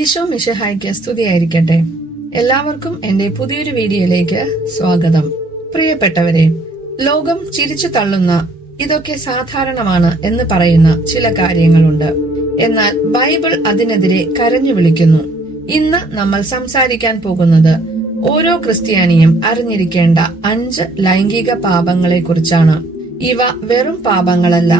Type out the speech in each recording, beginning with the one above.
ഈശോ മിഷഹായ്ക്ക് സ്തുതിയായിരിക്കട്ടെ. എല്ലാവർക്കും എന്റെ പുതിയൊരു വീഡിയോയിലേക്ക് സ്വാഗതം. പ്രിയപ്പെട്ടവരെ ലോകം ചിരിച്ചു തള്ളുന്ന ഇതൊക്കെ സാധാരണമാണ് എന്ന് പറയുന്ന ചില കാര്യങ്ങളുണ്ട്. എന്നാൽ ബൈബിൾ അതിനെതിരെ കരഞ്ഞു വിളിക്കുന്നു. ഇന്ന് നമ്മൾ സംസാരിക്കാൻ പോകുന്നത് ഓരോ ക്രിസ്ത്യാനിയും അറിഞ്ഞിരിക്കേണ്ട അഞ്ച് ലൈംഗിക പാപങ്ങളെ കുറിച്ചാണ് ഇവ വെറും പാപങ്ങളല്ല.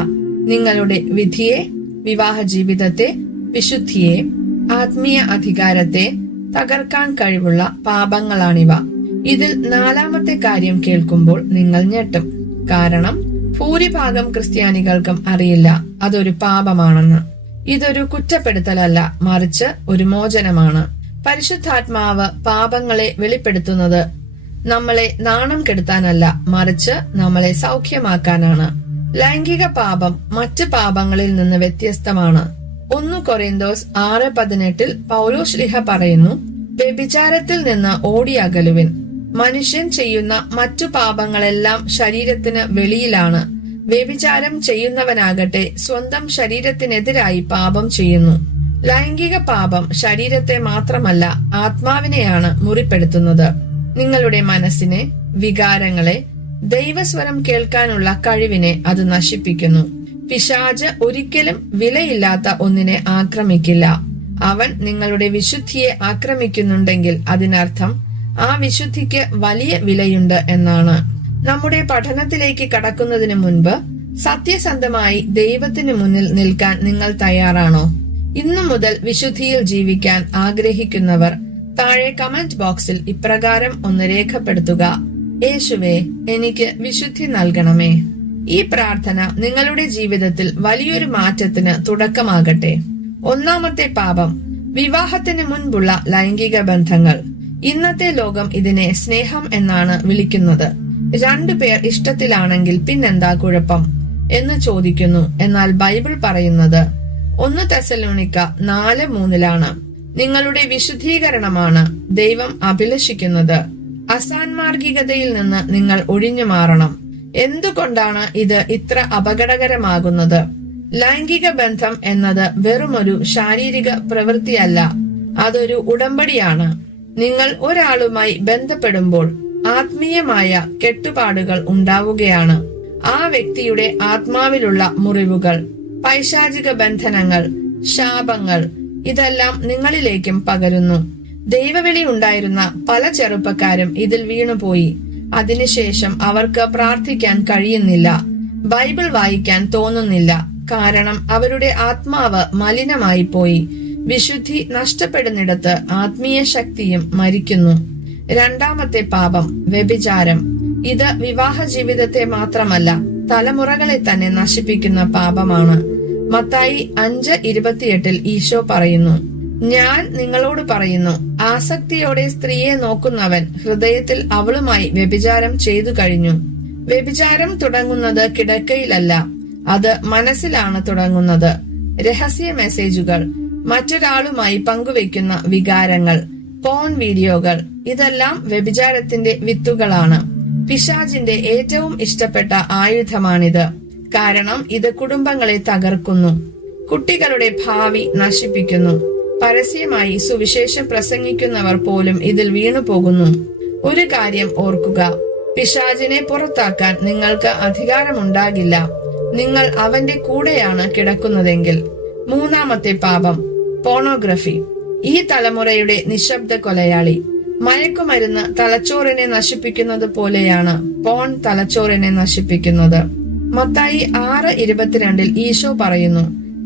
നിങ്ങളുടെ വിധിയെ വിവാഹ ജീവിതത്തെ വിശുദ്ധിയെ ആത്മീയ അധികാരത്തെ തകർക്കാൻ കഴിവുള്ള പാപങ്ങളാണിവ. ഇതിൽ നാലാമത്തെ കാര്യം കേൾക്കുമ്പോൾ നിങ്ങൾ ഞെട്ടും. കാരണം ഭൂരിഭാഗം ക്രിസ്ത്യാനികൾക്കും അറിയില്ല അതൊരു പാപമാണെന്ന്. ഇതൊരു കുറ്റപ്പെടുത്തലല്ല മറിച്ച് ഒരു മോചനമാണ്. പരിശുദ്ധാത്മാവ് പാപങ്ങളെ വെളിപ്പെടുത്തുന്നത് നമ്മളെ നാണം കെടുത്താനല്ല മറിച്ച് നമ്മളെ സൗഖ്യമാക്കാനാണ്. ലൈംഗിക പാപം മറ്റ് പാപങ്ങളിൽ നിന്ന് വ്യത്യസ്തമാണ്. ഒന്ന് കൊറിന്തോസ് ആറ് പതിനെട്ടിൽ പൗലോശ്ലിഹ പറയുന്നു വ്യഭിചാരത്തിൽ നിന്ന് ഓടിയകലുവിൻ മനുഷ്യൻ ചെയ്യുന്ന മറ്റു പാപങ്ങളെല്ലാം ശരീരത്തിന് വെളിയിലാണ്. വ്യഭിചാരം ചെയ്യുന്നവനാകട്ടെ സ്വന്തം ശരീരത്തിനെതിരായി പാപം ചെയ്യുന്നു. ലൈംഗിക പാപം ശരീരത്തെ മാത്രമല്ല ആത്മാവിനെയാണ് മുറിപ്പെടുത്തുന്നത്. നിങ്ങളുടെ മനസ്സിനെ വികാരങ്ങളെ ദൈവസ്വരം കേൾക്കാനുള്ള കഴിവിനെ അത് നശിപ്പിക്കുന്നു. പിശാജ് ഒരിക്കലും വിലയില്ലാത്ത ഒന്നിനെ ആക്രമിക്കില്ല. അവൻ നിങ്ങളുടെ വിശുദ്ധിയെ ആക്രമിക്കുന്നുണ്ടെങ്കിൽ അതിനർത്ഥം ആ വിശുദ്ധിക്ക് വലിയ വിലയുണ്ട് എന്നാണ്. നമ്മുടെ പഠനത്തിലേക്ക് കടക്കുന്നതിന് മുൻപ് സത്യസന്ധമായി ദൈവത്തിന് മുന്നിൽ നിൽക്കാൻ നിങ്ങൾ തയ്യാറാണോ? ഇന്നു മുതൽ വിശുദ്ധിയിൽ ജീവിക്കാൻ ആഗ്രഹിക്കുന്നവർ താഴെ കമന്റ് ബോക്സിൽ ഇപ്രകാരം ഒന്ന് രേഖപ്പെടുത്തുക. യേശുവേ എനിക്ക് വിശുദ്ധി നൽകണമേ. ഈ പ്രാർത്ഥന നിങ്ങളുടെ ജീവിതത്തിൽ വലിയൊരു മാറ്റത്തിന് തുടക്കമാകട്ടെ. ഒന്നാമത്തെ പാപം വിവാഹത്തിന് മുൻപുള്ള ലൈംഗിക ബന്ധങ്ങൾ. ഇന്നത്തെ ലോകം ഇതിനെ സ്നേഹം എന്നാണ് വിളിക്കുന്നത്. രണ്ടു പേർ ഇഷ്ടത്തിലാണെങ്കിൽ പിന്നെന്താ കുഴപ്പം? എന്ന് ചോദിക്കുന്നു. എന്നാൽ ബൈബിൾ പറയുന്നത് ഒന്ന് തെസലോണിക്ക നാല് മൂന്നിലാണ്. നിങ്ങളുടെ വിശുദ്ധീകരണമാണ് ദൈവം അഭിലഷിക്കുന്നത്. അസാൻമാർഗികതയിൽ നിന്ന് നിങ്ങൾ ഒഴിഞ്ഞു മാറണം. എന്തുകൊണ്ടാണ് ഇത് ഇത്ര അപകടകരമാകുന്നത്? ലൈംഗിക ബന്ധം എന്നത് വെറുമൊരു ശാരീരിക പ്രവൃത്തിയല്ല അതൊരു ഉടമ്പടിയാണ്. നിങ്ങൾ ഒരാളുമായി ബന്ധപ്പെടുമ്പോൾ ആത്മീയമായ കെട്ടുപാടുകൾ ഉണ്ടാവുകയാണ്. ആ വ്യക്തിയുടെ ആത്മാവിലുള്ള മുറിവുകൾ പൈശാചിക ബന്ധനങ്ങൾ ശാപങ്ങൾ ഇതെല്ലാം നിങ്ങളിലേക്കും പകരുന്നു. ദൈവവിളി ഉണ്ടായിരുന്ന പല ചെറുപ്പക്കാരും ഇതിൽ വീണുപോയി. അതിനുശേഷം അവർക്ക് പ്രാർത്ഥിക്കാൻ കഴിയുന്നില്ല. ബൈബിൾ വായിക്കാൻ തോന്നുന്നില്ല. കാരണം അവരുടെ ആത്മാവ് മലിനമായി പോയി വിശുദ്ധി നഷ്ടപ്പെടുന്നിടത്ത് ആത്മീയ ശക്തിയും മരിക്കുന്നു. രണ്ടാമത്തെ പാപം വ്യഭിചാരം. ഇത് വിവാഹ ജീവിതത്തെ മാത്രമല്ല തലമുറകളെ തന്നെ നശിപ്പിക്കുന്ന പാപമാണ്. മത്തായി അഞ്ച് ഇരുപത്തിയെട്ടിൽ ഈശോ പറയുന്നു ഞാൻ നിങ്ങളോട് പറയുന്നു ആസക്തിയോടെ സ്ത്രീയെ നോക്കുന്നവൻ ഹൃദയത്തിൽ അവളുമായി വ്യഭിചാരം ചെയ്തു കഴിഞ്ഞു. വ്യഭിചാരം തുടങ്ങുന്നത് കിടക്കയിലല്ല അത് മനസ്സിലാണ് തുടങ്ങുന്നത്. രഹസ്യ മെസ്സേജുകൾ മറ്റൊരാളുമായി പങ്കുവെക്കുന്ന വികാരങ്ങൾ പോൺ വീഡിയോകൾ ഇതെല്ലാം വ്യഭിചാരത്തിന്റെ വിത്തുകളാണ്. പിശാജിന്റെ ഏറ്റവും ഇഷ്ടപ്പെട്ട ആയുധമാണിത്. കാരണം ഇത് കുടുംബങ്ങളെ തകർക്കുന്നു കുട്ടികളുടെ ഭാവി നശിപ്പിക്കുന്നു. പരസ്യമായി സുവിശേഷം പ്രസംഗിക്കുന്നവർ പോലും ഇതിൽ വീണുപോകുന്നു. ഒരു കാര്യം ഓർക്കുക. പിശാചിനെ പുറത്താക്കാൻ നിങ്ങൾക്ക് അധികാരമുണ്ടാകില്ല. നിങ്ങൾ അവന്റെ കൂടെയാണ് കിടക്കുന്നതെങ്കിൽ. മൂന്നാമത്തെ പാപം പോണോഗ്രഫി. ഈ തലമുറയുടെ നിശബ്ദ കൊലയാളി. മയക്കുമരുന്ന് തലച്ചോറിനെ നശിപ്പിക്കുന്നത് പോലെയാണ് പോൺ തലച്ചോറിനെ നശിപ്പിക്കുന്നത്. മത്തായി ആറ് ഇരുപത്തിരണ്ടിൽ ഈശോ പറയുന്നു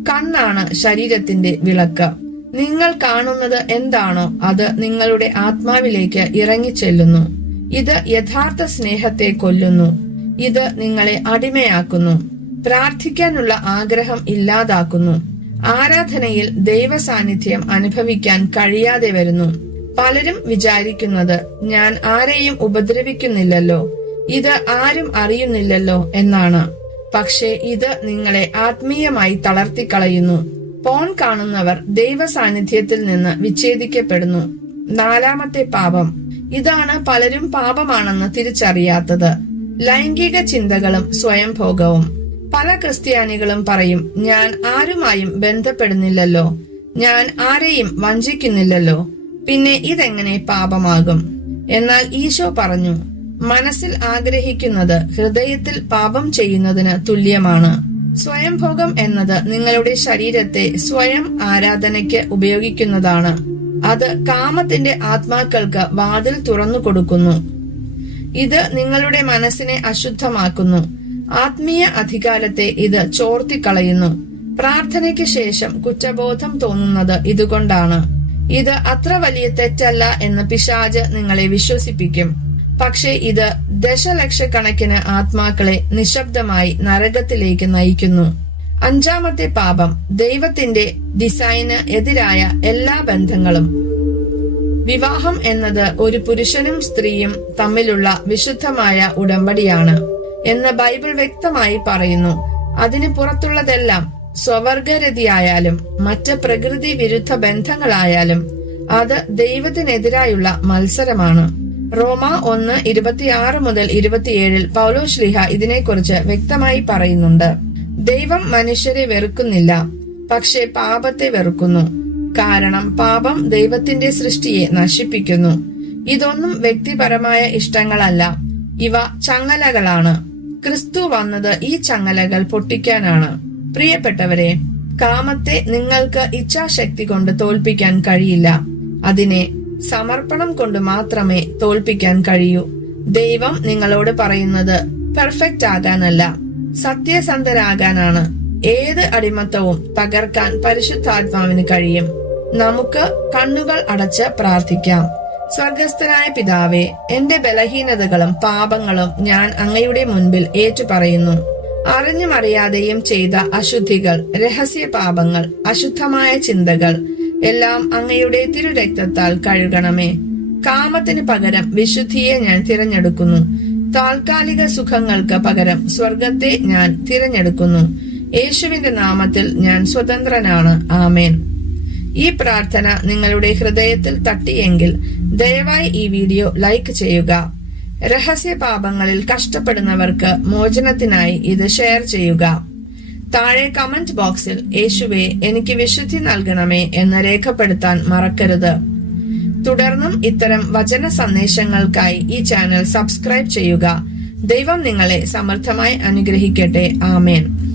കണ്ണാണ് ശരീരത്തിന്റെ വിളക്ക്. നിങ്ങൾ കാണുന്നത് എന്താണോ അത് നിങ്ങളുടെ ആത്മാവിലേക്ക് ഇറങ്ങിച്ചെല്ലുന്നു. ഇത് യഥാർത്ഥ സ്നേഹത്തെ കൊല്ലുന്നു. ഇത് നിങ്ങളെ അടിമയാക്കുന്നു. പ്രാർത്ഥിക്കാനുള്ള ആഗ്രഹം ഇല്ലാതാക്കുന്നു. ആരാധനയിൽ ദൈവ സാന്നിധ്യം അനുഭവിക്കാൻ കഴിയാതെ വരുന്നു. പലരും വിചാരിക്കുന്നത് ഞാൻ ആരെയും ഉപദ്രവിക്കുന്നില്ലല്ലോ. ഇത് ആരും അറിയുന്നില്ലല്ലോ എന്നാണ്. പക്ഷേ ഇത് നിങ്ങളെ ആത്മീയമായി തളർത്തിക്കളയുന്നു. പോൺ കാണുന്നവർ ദൈവ സാന്നിധ്യത്തിൽ നിന്ന് വിച്ഛേദിക്കപ്പെടുന്നു. നാലാമത്തെ പാപം. ഇതാണ് പലരും പാപമാണെന്ന് തിരിച്ചറിയാത്തത്. ലൈംഗിക ചിന്തകളും സ്വയംഭോഗവും. പല ക്രിസ്ത്യാനികളും പറയും ഞാൻ ആരുമായും ബന്ധപ്പെടുന്നില്ലല്ലോ. ഞാൻ ആരെയും വഞ്ചിക്കുന്നില്ലല്ലോ. പിന്നെ ഇതെങ്ങനെ പാപമാകും? എന്നാൽ ഈശോ പറഞ്ഞു മനസ്സിൽ ആഗ്രഹിക്കുന്നത് ഹൃദയത്തിൽ പാപം ചെയ്യുന്നതിന് തുല്യമാണ്. സ്വയംഭോഗം എന്നത് നിങ്ങളുടെ ശരീരത്തെ സ്വയം ആരാധനയ്ക്ക് ഉപയോഗിക്കുന്നതാണ്. അത് കാമത്തിന്റെ ആത്മാക്കൾക്ക് വാതിൽ തുറന്നു കൊടുക്കുന്നു. ഇത് നിങ്ങളുടെ മനസ്സിനെ അശുദ്ധമാക്കുന്നു. ആത്മീയ അധികാരത്തെ ഇത് ചോർത്തിക്കളയുന്നു. പ്രാർത്ഥനയ്ക്ക് ശേഷം കുറ്റബോധം തോന്നുന്നത് ഇതുകൊണ്ടാണ്. ഇത് അത്ര വലിയ തെറ്റല്ല എന്ന് പിശാജ് നിങ്ങളെ വിശ്വസിപ്പിക്കും. പക്ഷേ ഇത് ദശലക്ഷക്കണക്കിന് ആത്മാക്കളെ നിശബ്ദമായി നരകത്തിലേക്ക് നയിക്കുന്നു. അഞ്ചാമത്തെ പാപം ദൈവത്തിന്റെ ഡിസൈന് എതിരായ എല്ലാ ബന്ധങ്ങളും. വിവാഹം എന്നത് ഒരു പുരുഷനും സ്ത്രീയും തമ്മിലുള്ള വിശുദ്ധമായ ഉടമ്പടിയാണ് എന്ന് ബൈബിൾ വ്യക്തമായി പറയുന്നു. അതിന് പുറത്തുള്ളതെല്ലാം സ്വവർഗരതിയായാലും മറ്റ് പ്രകൃതി വിരുദ്ധ ബന്ധങ്ങളായാലും അത് ദൈവത്തിനെതിരായുള്ള മത്സരമാണ്. റോമ ഒന്ന് ഇരുപത്തിയാറ് മുതൽ ഇരുപത്തിയേഴിൽ പൗലോശ്ലിഹ ഇതിനെക്കുറിച്ച് വ്യക്തമായി പറയുന്നുണ്ട്. ദൈവം മനുഷ്യരെ വെറുക്കുന്നില്ല പക്ഷേ പാപത്തെ വെറുക്കുന്നു. കാരണം പാപം ദൈവത്തിന്റെ സൃഷ്ടിയെ നശിപ്പിക്കുന്നു. ഇതൊന്നും വ്യക്തിപരമായ ഇഷ്ടങ്ങളല്ല ഇവ ചങ്ങലകളാണ്. ക്രിസ്തു വന്നത് ഈ ചങ്ങലകൾ പൊട്ടിക്കാനാണ്. പ്രിയപ്പെട്ടവരെ കാമത്തെ നിങ്ങൾക്ക് ഇച്ഛാശക്തി കൊണ്ട് തോൽപ്പിക്കാൻ കഴിയില്ല. അതിനെ സമർപ്പണം കൊണ്ട് മാത്രമേ തോൽപ്പിക്കാൻ കഴിയൂ. ദൈവം നിങ്ങളോട് പറയുന്നത് പെർഫെക്റ്റ് ആകാനല്ല സത്യസന്ധരാകാനാണ്. ഏത് അടിമത്തവും തകർക്കാൻ പരിശുദ്ധാത്മാവിന് കഴിയും. നമുക്ക് കണ്ണുകൾ അടച്ച് പ്രാർത്ഥിക്കാം. സ്വർഗസ്ഥനായ പിതാവെ എന്റെ ബലഹീനതകളും പാപങ്ങളും ഞാൻ അങ്ങയുടെ മുൻപിൽ ഏറ്റുപറയുന്നു. അറിഞ്ഞുമറിയാതെയും ചെയ്ത അശുദ്ധികൾ രഹസ്യ പാപങ്ങൾ അശുദ്ധമായ ചിന്തകൾ എല്ലാം അങ്ങയുടെ തിരുരക്തത്താൽ കഴുകണമേ. കാമത്തിന് പകരം വിശുദ്ധിയെ ഞാൻ തിരഞ്ഞെടുക്കുന്നു. താൽക്കാലിക സുഖങ്ങൾക്ക് പകരം സ്വർഗത്തെ ഞാൻ തിരഞ്ഞെടുക്കുന്നു. യേശുവിന്റെ നാമത്തിൽ ഞാൻ സ്വതന്ത്രനാണ്. ആമേൻ. ഈ പ്രാർത്ഥന നിങ്ങളുടെ ഹൃദയത്തിൽ തട്ടിയെങ്കിൽ ദയവായി ഈ വീഡിയോ ലൈക്ക് ചെയ്യുക. രഹസ്യ പാപങ്ങളിൽ കഷ്ടപ്പെടുന്നവർക്ക് മോചനത്തിനായി ഇത് ഷെയർ ചെയ്യുക. താഴെ കമന്റ് ബോക്സിൽ യേശുവെ എനിക്ക് വിശുദ്ധി നൽകണമേ എന്ന് രേഖപ്പെടുത്താൻ മറക്കരുത്. തുടർന്നും ഇത്തരം വചന സന്ദേശങ്ങൾക്കായി ഈ ചാനൽ സബ്സ്ക്രൈബ് ചെയ്യുക. ദൈവം നിങ്ങളെ സമർത്ഥമായി അനുഗ്രഹിക്കട്ടെ. ആമേൻ.